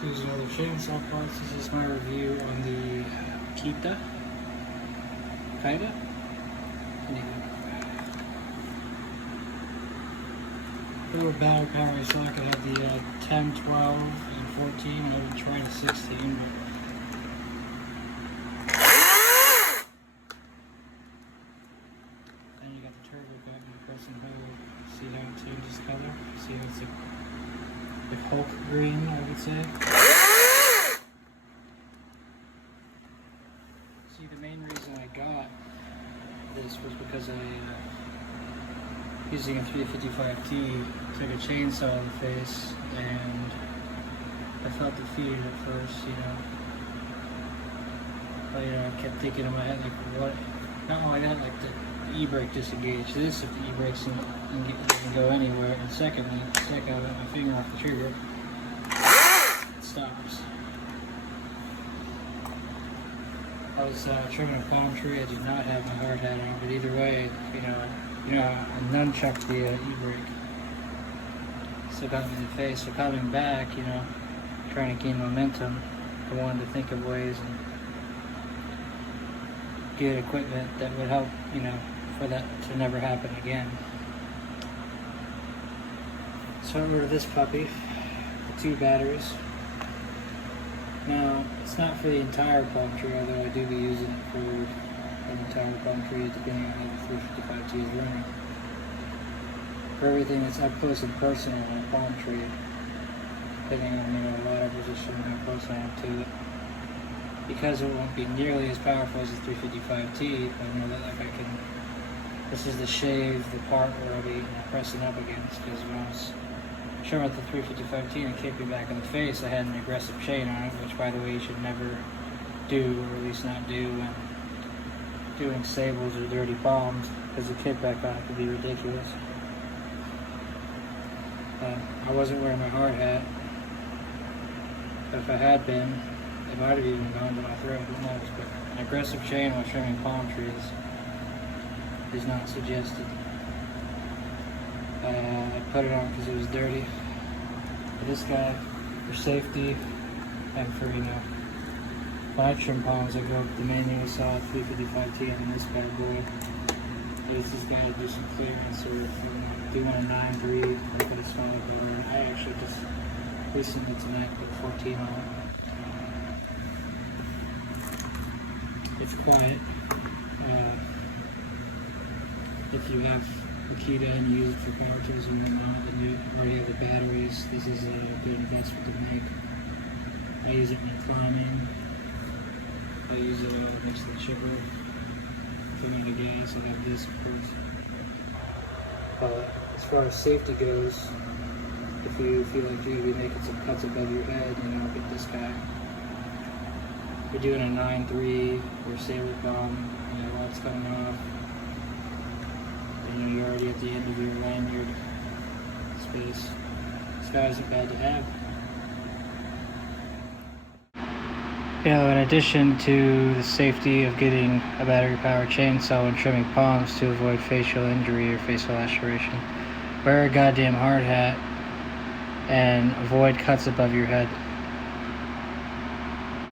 Here's another chainsaw parts. This is my review on the Makita. Kinda? Little battery power socket. I have the 10, 12, and 14. I've been trying a 16. Then you got the turbo button. You press and hold. See how it changes color? See how it's like Hulk green, I would say. See, the main reason I got this was because using a 355T, took a chainsaw in the face, and I felt defeated at first, you know. But, you know, I kept thinking in my head, like, what? Not only that, like, the e-brake disengaged. This, if the e-brake doesn't go anywhere. And secondly, the second I let my finger off the trigger, it stops. I was trimming a palm tree. I did not have my hard hat on, but either way, you know, I nunchucked the e-brake. So it got me in the face. So coming back, you know, trying to gain momentum, I wanted to think of ways and get equipment that would help, you know, for that to never happen again. So I ordered this puppy with 2 batteries. Now, it's not for the entire palm tree, although I do be using it for the entire palm tree, depending on how the 355T is running. For everything that's up close and personal on a palm tree, depending on, you know, a lot of position and how close I am to it. Because it won't be nearly as powerful as the 355T, I know that like I can, this is the shave, the part where I'll be pressing up against, because when I was showing with the 355T and it kicked me back in the face, I had an aggressive chain on it, which by the way you should never do, or at least not do when doing sables or dirty palms, because the kickback on it could be ridiculous. I wasn't wearing my hard hat, but if I had been, it might have even gone to my throat, who knows, but an aggressive chain while trimming palm trees is not suggested. I put it on because it was dirty. For this guy, for safety, and for, you know, when I trim palms, I go up the manual saw 355T and this bad boy. Use this guy to do some clearance, or if you want a 9.3, I put a smaller blower. I actually just recently tonight put 14 on it. It's quiet. If you have Makita and you use it for power tools and whatnot, and you already have the batteries, this is a good investment to make. I use it when climbing. I use it next to the chipper. If I'm out of gas, I have this, of course. As far as safety goes, if you feel like you're going to be making some cuts above your head, you know, get this guy. If you're doing a 9.3 or saber bomb, you know, while it's coming off, you know, you're already at the end of your lanyard space. This guy isn't bad to have. You know, in addition to the safety of getting a battery-powered chainsaw when trimming palms to avoid facial injury or facial laceration, wear a goddamn hard hat and avoid cuts above your head.